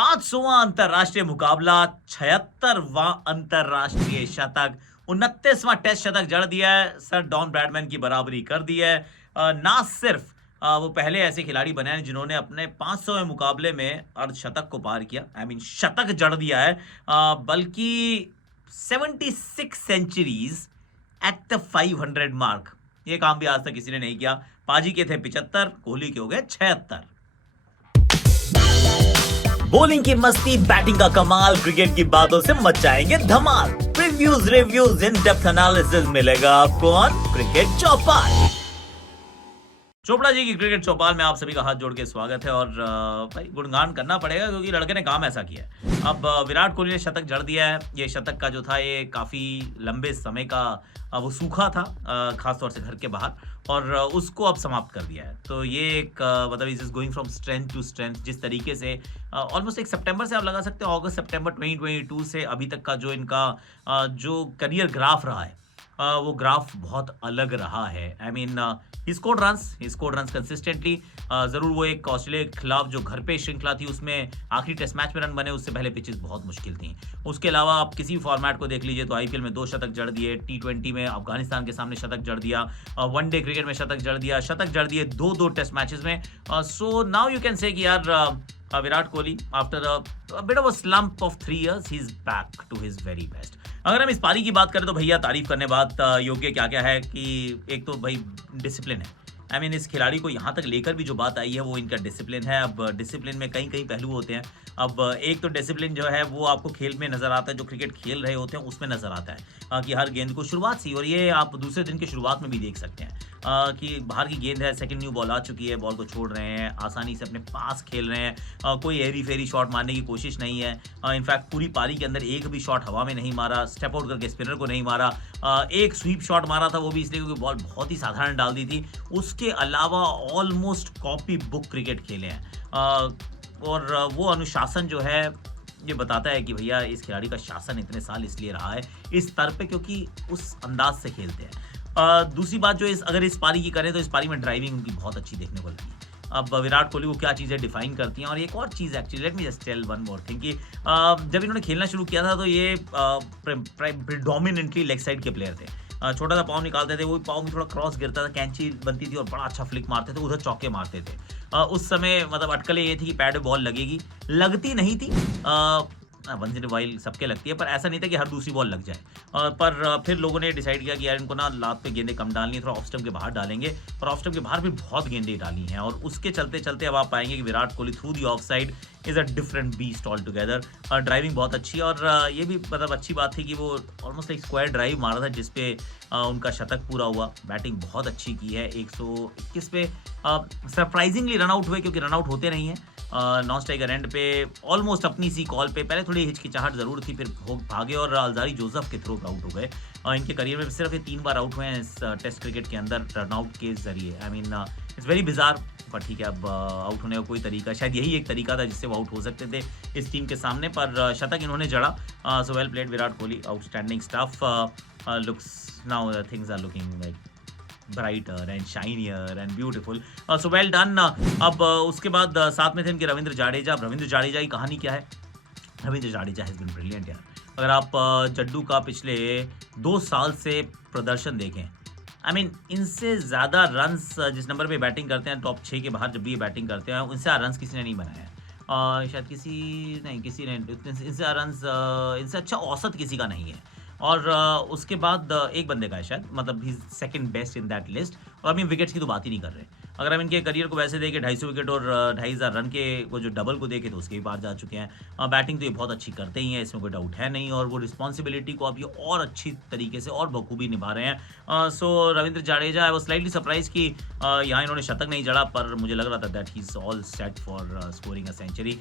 500वां अंतरराष्ट्रीय मुकाबला, 76वां अंतरराष्ट्रीय शतक, 29वां टेस्ट शतक जड़ दिया है, सर डॉन ब्रैडमैन की बराबरी कर दी है। ना सिर्फ वो पहले ऐसे खिलाड़ी बने हैं जिन्होंने अपने 500वें मुकाबले में अर्धशतक को पार किया, आई मीन शतक जड़ दिया है, बल्कि 76 सेंचुरीज एट द 500 मार्क, ये काम भी आज तक किसी ने नहीं किया। पाजी के थे 75, कोहली के हो गए 76। बॉलिंग की मस्ती, बैटिंग का कमाल, क्रिकेट की बातों से मचाएंगे धमाल। Previews, reviews, in depth analysis मिलेगा आपको ऑन क्रिकेट चौपाल। चोपड़ा जी की क्रिकेट चौपाल में आप सभी का हाथ जोड़ के स्वागत है। और भाई गुणगान करना पड़ेगा क्योंकि लड़के ने काम ऐसा किया है। अब विराट कोहली ने शतक जड़ दिया है। ये शतक का जो था ये काफ़ी लंबे समय का वो सूखा था, खासतौर से घर के बाहर, और उसको अब समाप्त कर दिया है। तो ये एक मतलब is is going from strength to strength. जिस तरीके से ऑलमोस्ट एक सितंबर से आप लगा सकते हो, अगस्त सितंबर 2022 से अभी तक का जो इनका जो करियर ग्राफ रहा है, वो ग्राफ बहुत अलग रहा है। I mean he scored runs consistently. ज़रूर वो एक ऑस्ट्रेलिया के खिलाफ जो घर पे श्रृंखला थी उसमें आखिरी टेस्ट मैच में रन बने, उससे पहले पिचेस बहुत मुश्किल थी। उसके अलावा आप किसी भी फॉर्मेट को देख लीजिए तो आईपीएल में 2 शतक जड़ दिए, T20 में अफगानिस्तान के सामने शतक जड़ दिया, वनडे क्रिकेट में शतक जड़ दिए 2 टेस्ट मैचेस में। So now you can say कि यार Virat Kohli after a bit of a slump of 3 years he is back to his very best. अगर हम इस पारी की बात करें तो भैया तारीफ करने बात योग्य क्या क्या है कि एक तो भाई डिसिप्लिन है। आई मीन इस खिलाड़ी को यहाँ तक लेकर भी जो बात आई है वो इनका डिसिप्लिन है। अब डिसिप्लिन में कई कई पहलू होते हैं। अब एक तो डिसिप्लिन जो है वो आपको खेल में नज़र आता है, जो क्रिकेट खेल रहे होते हैं उसमें नज़र आता है कि हर गेंद को शुरुआत से, और ये आप दूसरे दिन की शुरुआत में भी देख सकते हैं कि बाहर की गेंद है, सेकंड न्यू बॉल आ चुकी है, बॉल को छोड़ रहे हैं, आसानी से अपने पास खेल रहे हैं, कोई एरी फेरी शॉट मारने की कोशिश नहीं है। इनफैक्ट पूरी पारी के अंदर एक भी शॉट हवा में नहीं मारा, स्टेप आउट करके स्पिनर को नहीं मारा, एक स्वीप शॉट मारा था वो भी इसलिए क्योंकि बॉल बहुत ही साधारण डाल दी थी। उसके अलावा ऑलमोस्ट कॉपी बुक क्रिकेट खेले हैं, और वो अनुशासन जो है ये बताता है कि भैया इस खिलाड़ी का शासन इतने साल इसलिए रहा है इस स्तर पे क्योंकि उस अंदाज से खेलते हैं। दूसरी बात जो अगर इस पारी की करें तो इस पारी में ड्राइविंग उनकी बहुत अच्छी देखने को लगी। अब विराट कोहली को क्या चीज़ें डिफाइन करती हैं, और एक और चीज़ actually let me just tell one more thing कि जब इन्होंने खेलना शुरू किया था तो ये प्रिडोमिनेंटली लेग साइड के प्लेयर थे। छोटा सा पाँव निकालते थे, वो पाँव में थोड़ा क्रॉस गिरता था, कैंची बनती थी और बड़ा अच्छा फ्लिक मारते थे, उधर चौके मारते थे। उस समय मतलब अटकलें ये थी कि पैड में बॉल लगेगी, लगती नहीं थी। वंस इन वाइल सबके लगती है, पर ऐसा नहीं था कि हर दूसरी बॉल लग जाए। पर फिर लोगों ने डिसाइड किया कि यार इनको ना लात पे गेंदें कम डालनी है, थोड़ा ऑफ स्टंप के बाहर डालेंगे, और ऑफ स्टंप के बाहर भी बहुत गेंदें डाली हैं, और उसके चलते चलते अब आप पाएंगे कि Virat Kohli through the of side is a different beast all together. Driving बहुत अच्छी है, और ये भी मतलब अच्छी बात थी कि वो ऑलमोस्ट एक स्क्वायर ड्राइव मारा था जिसपे उनका शतक पूरा हुआ। बैटिंग बहुत अच्छी की है, 121 पे सरप्राइजिंगली रन आउट हुए क्योंकि रन आउट होते नहीं हैं। नॉन स्ट्राइकर एंड पे ऑलमोस्ट अपनी सी कॉल पे पहले थोड़ी हिचकिचाहट जरूर थी, फिर भागे और अल्जारी जोसेफ के थ्रू आउट हो गए। इनके करियर में सिर्फ ये 3 बार आउट हुए हैं इस टेस्ट क्रिकेट के अंदर रन आउट के जरिए। I mean it's very bizarre, पर ठीक है, अब आउट होने का कोई तरीका, शायद यही एक तरीका था जिससे वो आउट हो सकते थे इस टीम के सामने, पर शतक इन्होंने जड़ा। So well played Virat Kohli, outstanding stuff. Looks now things are looking like brighter and shinier and beautiful. So well done. अब उसके बाद साथ में थे इनके रविंद्र जाडेजा। अब रविंद्र जाडेजा की कहानी क्या है? Ravindra Jadeja has been brilliant यार। अगर आप जड्डू का पिछले 2 साल से प्रदर्शन देखें, आई मीन इनसे ज़्यादा रन्स जिस नंबर पे बैटिंग करते हैं, टॉप 6 के बाहर जब भी ये बैटिंग करते हैं, उनसे रन्स किसी ने नहीं बनाया। शायद किसी ने इनसे रन्स, इनसे अच्छा औसत किसी का नहीं है। और उसके बाद एक बंदे का है शायद, मतलब ही second best in that list. और अभी विकेट्स की तो बात ही नहीं कर रहे। अगर हम इनके करियर को वैसे देखें, 250 विकेट और 2500 रन के वो जो डबल को देखें तो उसके भी पार जा चुके हैं। बैटिंग तो ये बहुत अच्छी करते ही हैं, इसमें कोई डाउट है नहीं, और वो रिस्पॉन्सिबिलिटी को अब ये और अच्छी तरीके से और बखूबी निभा रहे हैं। So Ravindra Jadeja, I was slightly surprise कि यहाँ इन्होंने शतक नहीं जड़ा, पर मुझे लग रहा था that he is all set for scoring a century.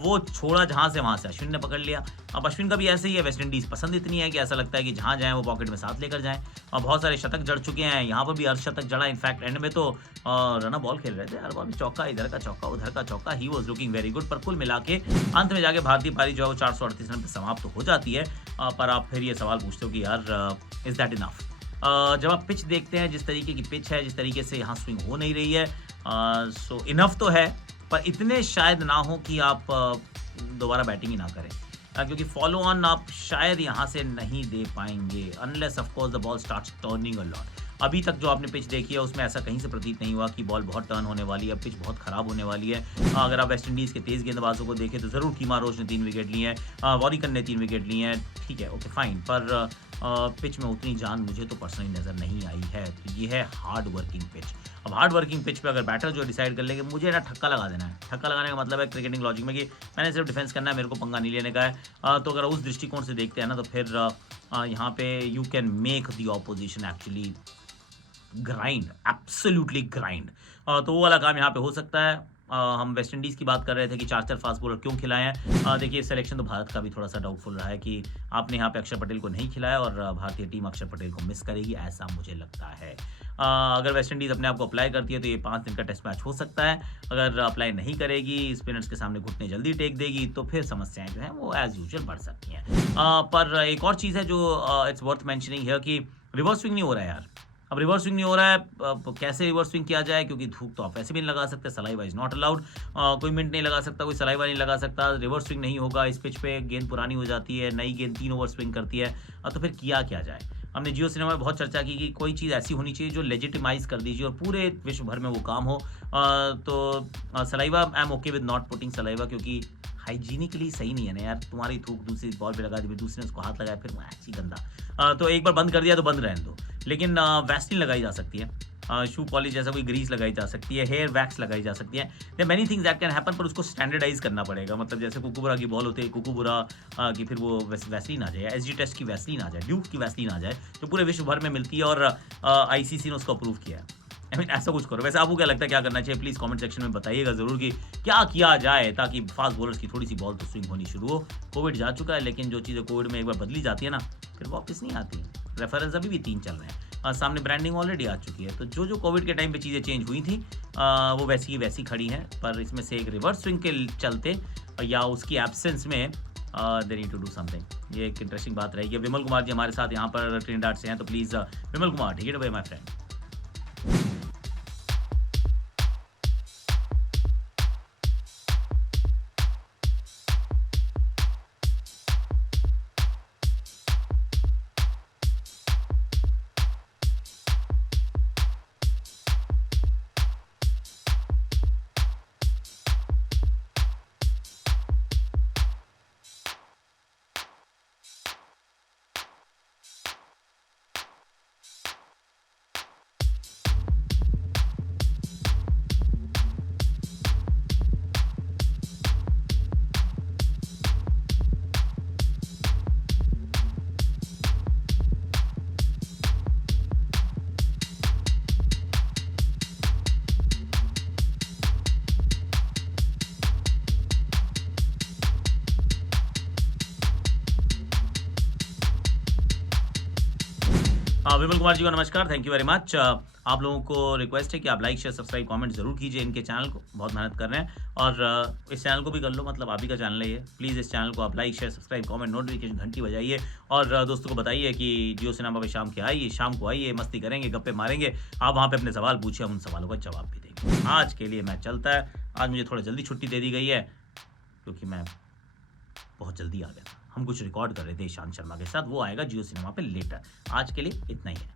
वो छोड़ा जहाँ से वहाँ से अश्विन ने पकड़ लिया। अब अश्विन का भी ऐसे ही है, वेस्ट इंडीज़ पसंद इतनी है कि ऐसा लगता है कि जहाँ जाएँ वो पॉकेट में साथ लेकर जाएँ। और बहुत सारे शतक जड़ चुके हैं, यहाँ पर भी अर्धशतक जड़ा। इनफैक्ट एंड में तो रन बॉल खेल रहे थे, हर बॉल में चौका, इधर का चौका उधर का चौका, he was looking very good. पर कुल मिला के अंत में जाके भारतीय पारी जो है वो 438 रन पे समाप्त हो जाती है। पर आप फिर ये सवाल पूछते हो कि यार इज़ दैट इनफ? जब आप पिच देखते हैं, जिस तरीके की पिच है, जिस तरीके से यहाँ स्विंग हो नहीं रही है, सो इनफ तो है, पर इतने शायद ना हो कि आप दोबारा बैटिंग ही ना करें। क्योंकि फॉलो ऑन आप शायद यहाँ से नहीं दे पाएँगे unless of course the ball starts turning a lot. अभी तक जो आपने पिच देखी है उसमें ऐसा कहीं से प्रतीत नहीं हुआ कि बॉल बहुत टर्न होने वाली है, पिच बहुत खराब होने वाली है। अगर आप वेस्ट इंडीज़ के तेज़ गेंदबाजों को देखें तो ज़रूर कीमा रोच ने 3 विकेट लिए हैं, वॉरिकन ने 3 विकेट लिए हैं, ठीक है, ओके फाइन, पर पिच में उतनी जान मुझे तो पर्सनली नज़र नहीं आई है। तो ये है हार्ड वर्किंग पिच। अब हार्ड वर्किंग पिच पे अगर बैटर जो डिसाइड कर ले कि मुझे ना छक्का लगा देना है, छक्का लगाने का मतलब है क्रिकेटिंग लॉजिक में कि मैंने सिर्फ डिफेंस करना है, मेरे को पंगा नहीं लेने का है, तो अगर उस दृष्टिकोण से देखते हैं ना तो फिर यहाँ पे you can make the opposition actually grind, absolutely grind. तो वो वाला काम यहाँ पे हो सकता है। हम वेस्ट इंडीज़ की बात कर रहे थे कि 4-4 फास्ट बॉलर क्यों खिलाए हैं। देखिए सिलेक्शन तो भारत का भी थोड़ा-सा डाउटफुल रहा है कि आपने यहाँ पे अक्षर पटेल को नहीं खिलाया और भारतीय टीम अक्षर पटेल को मिस करेगी, ऐसा मुझे लगता है। अगर वेस्ट इंडीज़ अपने आप को अप्लाई करती है तो ये 5 दिन का टेस्ट मैच हो सकता है। अगर अप्लाई नहीं करेगी, स्पिनर्स के सामने घुटने जल्दी टेक देगी, तो फिर समस्याएँ जो हैं वो एज़ यूजुअल बढ़ सकती हैं। पर एक और चीज़ है जो इट्स वर्थ मेंशनिंग हियर कि रिवर्स स्विंग नहीं हो रहा है यार। अब रिवर्स स्विंग नहीं हो रहा है, कैसे रिवर्स स्विंग किया जाए, क्योंकि धूप तो आप वैसे भी नहीं लगा सकते, सलाइवा इज़ नॉट अलाउड। कोई मिंट नहीं लगा सकता, कोई सलाइवा नहीं लगा सकता, रिवर्स स्विंग नहीं होगा। इस पिच पे गेंद पुरानी हो जाती है, नई गेंद 3 ओवर स्विंग करती है, तो फिर किया क्या जाए। हमने जियो सिनेमा में बहुत चर्चा की कि कोई चीज़ ऐसी होनी चाहिए जो लेजिटिमाइज़ कर दीजिए और पूरे विश्व भर में वो काम हो। Saliva I am okay with not putting saliva, क्योंकि हाइजीनिकली सही नहीं है ना यार, तुम्हारी थूक दूसरी बॉल पे लगा दी, फिर दूसरे ने उसको हाथ लगाया, फिर वो ऐसी गंदा। तो एक बार बंद कर दिया तो बंद रहने दो, लेकिन वैसलीन लगाई जा सकती है, शू पॉलिश जैसा कोई ग्रीस लगाई जा सकती है, हेयर वैक्स लगाई जा सकती है। There many things that can happen, पर उसको स्टैंडर्डाइज करना पड़ेगा। मतलब जैसे कुकुबुरा की बॉल होती है, कुकुबुरा की फिर वो वैसलीन आ जाए, एसजी टेस्ट की वैसलीन आ जाए, ड्यूक की वैसलीन आ जाए, जो पूरे विश्व भर में मिलती है और आईसीसी ने उसको अप्रूव किया है। आई मीन ऐसा कुछ करो। वैसे आपको क्या लगता है क्या करना चाहिए? प्लीज़ कमेंट सेक्शन में बताइएगा ज़रूर कि क्या किया जाए ताकि फास्ट बॉलर्स की थोड़ी-सी बॉल तो स्विंग होनी शुरू हो। कोविड जा चुका है, लेकिन जो चीज़ें कोविड में एक बार बदली जाती है ना, फिर वापस नहीं आती। रेफरेंस अभी भी 3 चल रहे हैं। सामने ब्रांडिंग ऑलरेडी आ चुकी है। तो जो कोविड के टाइम पे चीज़ें चेंज हुई थी, वो वैसी की वैसी खड़ी हैं। पर इसमें से एक रिवर्स स्विंग के चलते या उसकी एब्सेंस में they need to do something. ये एक इंटरेस्टिंग बात रहेगी। विमल कुमार जी हमारे साथ यहाँ पर ट्रिनिडाड से हैं, तो please Vimal Kumar, take it away my friend. Vimal Kumar ji को नमस्कार, थैंक यू वेरी मच। आप लोगों को रिक्वेस्ट है कि आप लाइक, शेयर, सब्सक्राइब, कमेंट ज़रूर कीजिए इनके चैनल को, बहुत मेहनत कर रहे हैं। और इस चैनल को भी कर लो, मतलब आप ही का चैनल है ये। प्लीज़ इस चैनल को आप like, share, subscribe, comment, notification घंटी बजाइए और दोस्तों को बताइए कि जियो सिनेमा पे शाम को आइए, मस्ती करेंगे, गप्पे मारेंगे। आप वहाँ पे अपने सवाल पूछिए, हम उन सवालों का जवाब भी देंगे। आज के लिए मैच चलता है। आज मुझे थोड़ा जल्दी छुट्टी दे दी गई है क्योंकि मैं बहुत जल्दी आ गया था। हम कुछ रिकॉर्ड कर रहे थे ईशांत शर्मा के साथ, वो आएगा जियो सिनेमा पे लेटर। आज के लिए इतना ही है।